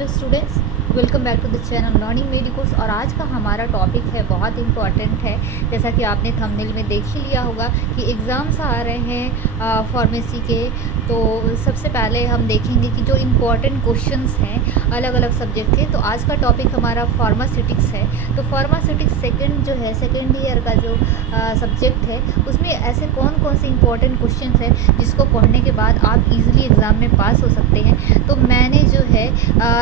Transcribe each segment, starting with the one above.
Hello students, welcome back to the channel learning medi course. और आज का हमारा टॉपिक है बहुत इम्पॉर्टेंट है। जैसा कि आपने थंबनेल में देख ही लिया होगा कि एग्ज़ाम्स आ रहे हैं फार्मेसी के। तो सबसे पहले हम देखेंगे कि जो इम्पॉर्टेंट क्वेश्चंस हैं अलग अलग सब्जेक्ट के। तो आज का टॉपिक हमारा फार्मास्यूटिक्स है। तो फार्मास्यूटिक्स सेकेंड ईयर का जो सब्जेक्ट है उसमें ऐसे कौन कौन से इम्पॉर्टेंट क्वेश्चंस हैं जिसको पढ़ने के बाद आप इजीली एग्ज़ाम में पास हो सकते हैं। तो मैंने जो है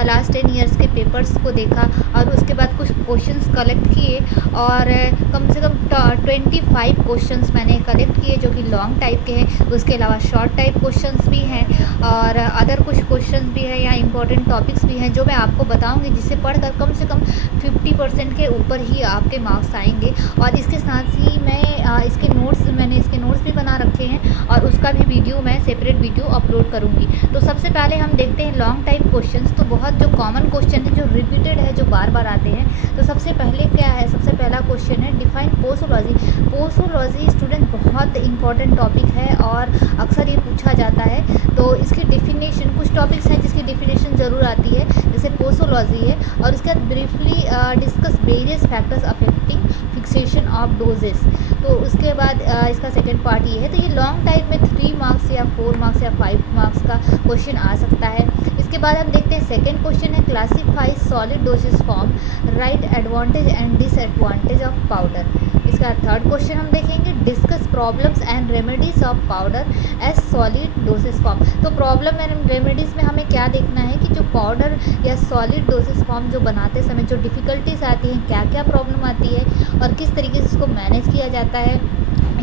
लास्ट 10 ईयर्स के पेपर्स को देखा और उसके बाद कुछ क्वेश्चंस कलेक्ट किए और कम से कम 25 क्वेश्चंस मैंने कलेक्ट किए जो कि लॉन्ग टाइप के हैं। उसके अलावा शॉर्ट टाइप क्वेश्चंस भी हैं और अदर कुछ क्वेश्चंस भी हैं या इंपॉर्टेंट टॉपिक्स भी हैं जो मैं आपको बताऊंगी, जिसे पढ़कर कम से कम 50% के ऊपर ही आपके मार्क्स आएंगे। और इसके साथ ही मैंने इसके नोट्स भी बना रखे हैं और उसका भी वीडियो मैं सेपरेट वीडियो अपलोड करूँगी। तो सबसे पहले हम देखते हैं लॉन्ग टाइप क्वेश्चंस। तो बहुत जो कॉमन क्वेश्चन है, जो रिपीटेड है, जो बार बार आते हैं। तो सबसे पहले क्या है, सबसे पहला क्वेश्चन है डिफाइन पोसोलॉजी। पोसोलॉजी स्टूडेंट बहुत इंपॉर्टेंट टॉपिक है और अक्सर ये पूछा जाता है। तो इसकी डेफिनेशन, कुछ टॉपिक्स हैं जिसकी डेफिनेशन ज़रूर आती है, जैसे पोसोलॉजी है। और उसके बाद briefly discuss various factors affecting fixation of doses. तो उसके बाद इसका सेकेंड पार्ट ये है। तो ये लॉन्ग टाइप में 3 मार्क्स या 4 मार्क्स या 5 मार्क्स का क्वेश्चन आ सकता है। इसके बाद हम देखते हैं सेकेंड क्वेश्चन है classify solid dosage form, right advantage and disadvantage of powder. इसका थर्ड क्वेश्चन हम देखेंगे discuss problems and remedies of powder as solid dosage form. तो प्रॉब्लम एंड रेमेडीज़ में हमें क्या देखना है कि जो पाउडर या सॉलिड डोसेज फॉर्म जो बनाते समय जो डिफ़िकल्टीज आती हैं, क्या क्या प्रॉब्लम आती है और किस तरीके से इसको मैनेज किया जाता है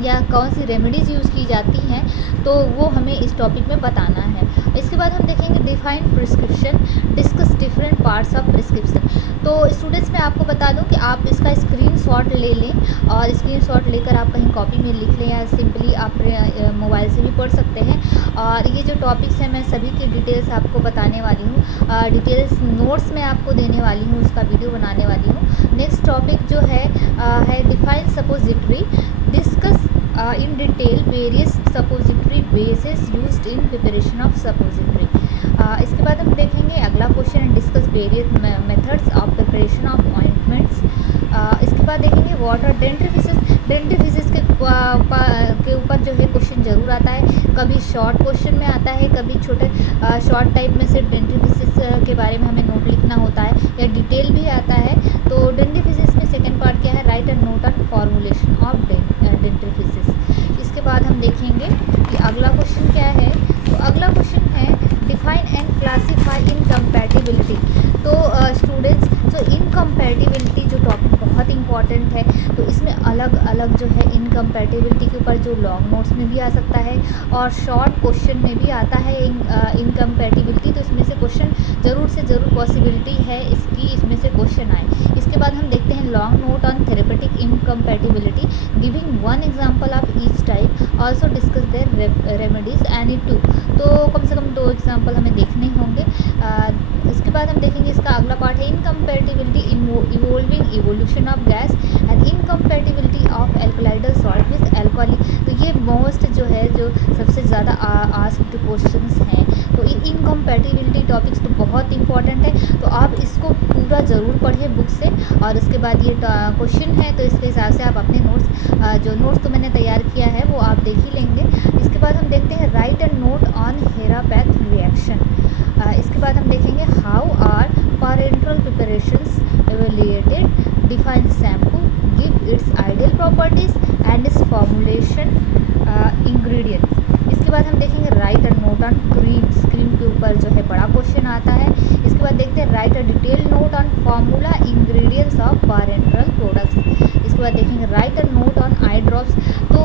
या कौन सी रेमेडीज़ यूज़ की जाती हैं, तो वो हमें इस टॉपिक में बताना है। इसके बाद हम देखेंगे define prescription, discuss different parts of prescription. तो स्टूडेंट्स मैं आपको बता दूं कि आप इसका स्क्रीनशॉट ले लें और स्क्रीनशॉट लेकर आप कहीं कॉपी में लिख लें या सिंपली आप मोबाइल से भी पढ़ सकते हैं। और ये जो टॉपिक्स हैं मैं सभी की डिटेल्स आपको बताने वाली हूँ, डिटेल्स नोट्स मैं आपको देने वाली हूँ, उसका वीडियो बनाने वाली हूँ। नेक्स्ट टॉपिक जो है define suppository, discuss in detail various suppository bases used in preparation of suppository। इसके बाद हम देखेंगे अगला क्वेश्चन है discuss various methods of preparation of ointments. इसके बाद देखेंगे वाटर डेंटिफिसिस के ऊपर जो है क्वेश्चन ज़रूर आता है। कभी शॉर्ट क्वेश्चन में आता है, कभी छोटे शॉर्ट टाइप में सिर्फ डेंटिफिसिस के बारे में हमें नोट लिखना होता है या डिटेल भी आता है। तो डेंटिफिसिस में सेकेंड पार्ट क्या है, write a note on formulation of dentifrices. इसके बाद हम देखेंगे कि अगला क्वेश्चन क्या है। तो अगला क्वेश्चन है डिफाइन एंड क्लासीफाई इनकम्पैटिबिलिटी। तो स्टूडेंट्स जो इनकम्पैटिबिलिटी जो टॉपिक बहुत इंपॉर्टेंट है, तो इसमें अलग अलग जो है इनकम्पैटिबिलिटी के ऊपर जो लॉन्ग नोट्स में भी आ सकता है और शॉर्ट क्वेश्चन में भी आता है इनकम्पैटिबिलिटी। तो इसमें से क्वेश्चन ज़रूर से ज़रूर पॉसिबिलिटी है इसमें से क्वेश्चन आए। इसके बाद हम देखते हैं long note on therapeutic incompatibility, giving one example of each type, also discuss their remedies any two. तो कम से कम 2 एग्जाम्पल हमें देखने होंगे। इसके बाद हम देखेंगे इसका अगला पार्ट है incompatibility evolving evolution of gas and incompatibility of alkaloidal salt with alkali. तो ये मोस्ट जो है जो सबसे ज़्यादा आस्क्ड क्वेश्चंस हैं। तो ये इनकम्पैटिबिलिटी टॉपिक्स तो बहुत इंपॉर्टेंट है, तो आप इसको पूरा ज़रूर पढ़ें बुक से। और उसके बाद ये क्वेश्चन है तो इसके हिसाब से आप अपने जो नोट्स तो मैंने तैयार किया है वो आप देख ही लेंगे। इसके बाद हम देखते हैं write a note on Herapath reaction. इसके बाद हम देखेंगे how are parenteral preparations evaluated, define shampoo, give its ideal properties and its formulation ingredients। इसके बाद हम देखेंगे write a note on cream के ऊपर जो है बड़ा क्वेश्चन आता है। इसके बाद देखते हैं write a detail note on formula ingredients of parenteral products. इसके बाद देखेंगे write a note on eye drops. तो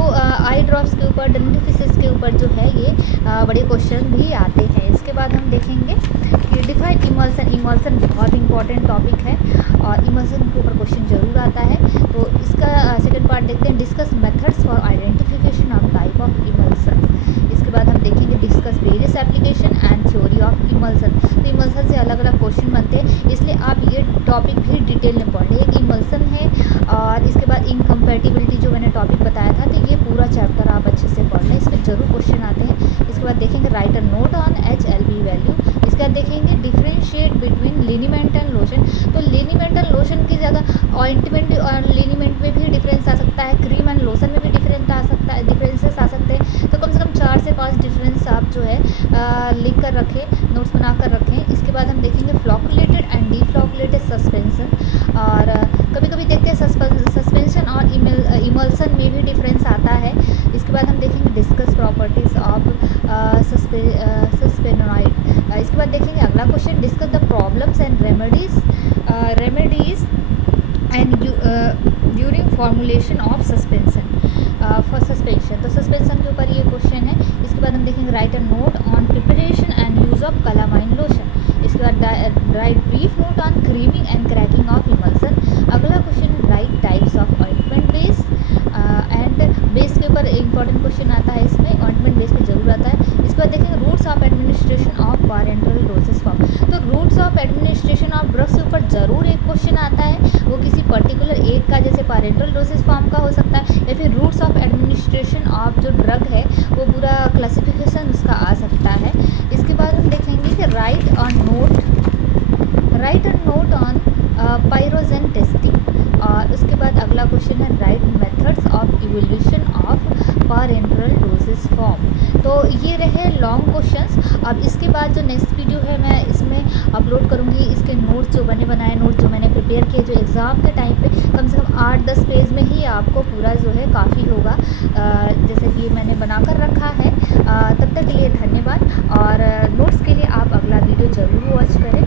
आई ड्रॉप्स के ऊपर, डेंटिफिसिस के ऊपर जो है ये बड़े क्वेश्चन भी आते हैं। इसके बाद हम देखेंगे कि डिफाइन इमल्सन बहुत इंपॉर्टेंट टॉपिक है और इमल्सन के ऊपर क्वेश्चन ज़रूर आता है। तो इसका सेकंड पार्ट देखते हैं discuss methods for identification of type of emulsion. इसके बाद हम देखेंगे discuss various application and theory of emulsion. तो इमल्सन से अलग अलग क्वेश्चन बनते हैं, इसलिए आप ये टॉपिक भी डिटेल में पढ़ लें। एक इमल्सन है और इसके बाद इनकम्पैटिबिलिटी जो मैंने टॉपिक बताया था, तो ये पूरा चैप्टर आप अच्छे से पढ़ लें, इसमें ज़रूर क्वेश्चन आते हैं। इसके बाद देखेंगे write a note on HLB value. इसके बाद देखेंगे डिफरेंशिएट बिटवीन लिनीमेंटल लोशन। तो लिनीमेंटल लोशन की जगह ऑइंटमेंट और लिनीमेंट में भी डिफरेंस आ सकता है, क्रीम एंड लोशन में भी डिफरेंस आ सकता है, डिफरेंसेस आ सकते हैं। तो कम से कम 4 से 5 डिफरेंस आप जो है लिख कर रखें, नोट्स बना कर रखें। इसके बाद हम देखेंगे फ्लॉकुलेटेड एंड डीफ्लॉकुलेटेड सस्पेंशन। और कभी कभी देखते हैं सस्पेंशन और इमल्सन में भी डिफरेंस आता है। इसके बाद हम देखेंगे डिस्कस प्रॉपर्टीज़ ऑफ सस्पेनोइड। इसके बाद देखेंगे अगला question, discuss the problems and remedies and during formulation of suspension for suspension. तो सस्पेंशन के ऊपर ये क्वेश्चन है। इसके बाद हम देखेंगे write a note on preparation and use of calamine lotion. इसके बाद write brief note on creaming and cracking of emulsion. अगला क्वेश्चन है write types of ointment base and base के ऊपर इंपॉर्टेंट क्वेश्चन आता है, इसमें ऑइंटमेंट बेस में जरूर आता है। इसके बाद देखेंगे routes of administration of parenteral dosage form. तो routes of administration of drugs के ऊपर जरूर एक क्वेश्चन आता है, वो किसी पर्टिकुलर एक का जैसे पैरेंटल डोसेज फॉर्म का हो सकता है, या फिर रूट्स ऑफ एडमिनिस्ट्रेशन ऑफ जो ड्रग है वो पूरा क्लासिफिकेशन उसका आ सकता है। इसके बाद हम देखेंगे कि write a note on pyrogen testing. और उसके बाद अगला क्वेश्चन है write methods of evolution of parenteral dosage form. तो ये रहे लॉन्ग क्वेश्चंस। अब इसके बाद जो नेक्स्ट वीडियो है मैं इसमें अपलोड करूँगी इसके नोट्स, जो बने बनाए नोट्स जो मैंने प्रिपेयर किए, जो एग्ज़ाम के टाइम पे कम से कम 8-10 पेज में ही आपको पूरा जो है काफ़ी होगा, जैसे कि मैंने बना कर रखा है। तब तक के लिए धन्यवाद, और नोट्स के लिए आप अगला वीडियो ज़रूर वॉच करें।